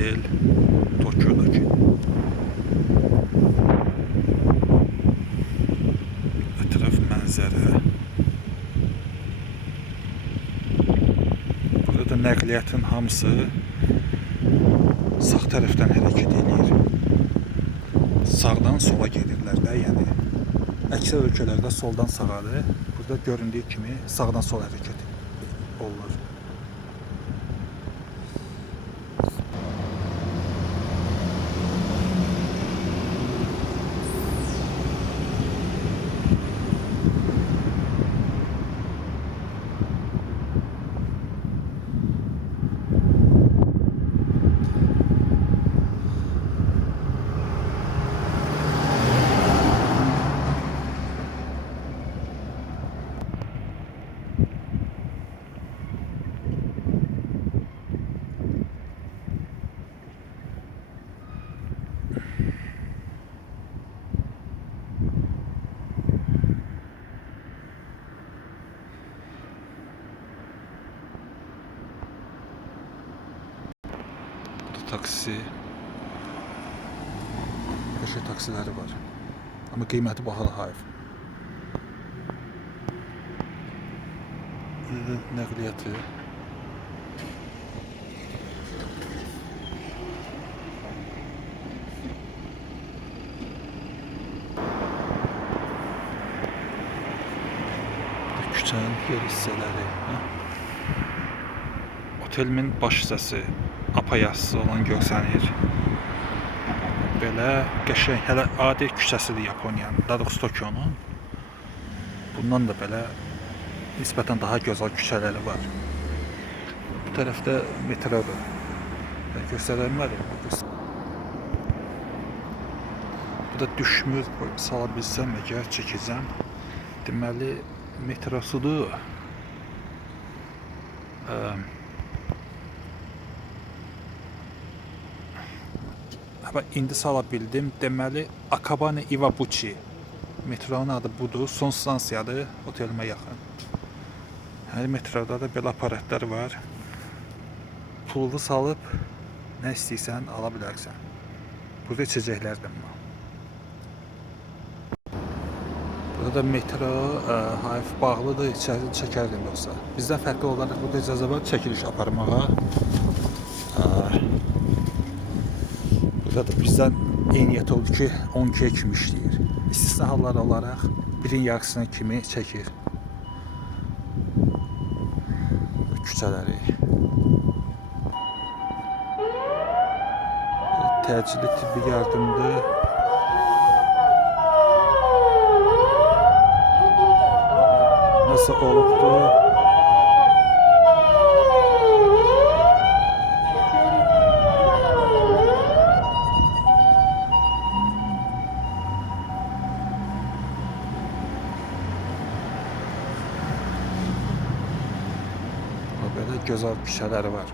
otel Tokyo'daki. Etraf mənzərə. Burada nəqliyyatın hamısı sağ tərəfdən hərəkət edir. Sağdan sola gedirlər də, yəni əksər ölkələrdə soldan sağadır. Burada göründüyü kimi sağdan sola hərəkət olunur. Taksi. Peşə taksiləri var. Amma qiyməti bahalı hayf. Nəqliyyatı. Küçənin yer hissələri. Otelimin baş hissəsi apayassı olan görsənir. Belə qəşəng, hələ adi küçəsidir Yaponiyanın, daha doğrusu Tokyo'nun. Bundan da belə nisbətən daha gözəl küçələri var. Bu tərəfdə metrodur. Göstərəm var ya. Bu da düşmür, sala bilsəm əgər çəkəcəm. Deməli metrosudur. İndi sala bildim. Deməli Akabane Iwabuchi. Metronun adı budur. Son stansiyadır otelimə yaxın. Hər metroda da belə aparatlar var. Pulunu salıb nə istəyirsən ala bilərsən. Burada içəcəklər də var. Burada da metro hayf bağlıdır. İçəri çəkərdim yoxsa. Bizdən fərqli olaraq burada icazə var çəkiliş aparmağa. Burada da bizdən eyniyyət oldu ki 12'ye kimi işləyir. İstisna hallar olaraq birin yarısına kimi çəkir. Küçələri. Təcili tibbi yardımdır. Nasıl olubdur? Böyle gözəl küçələri var.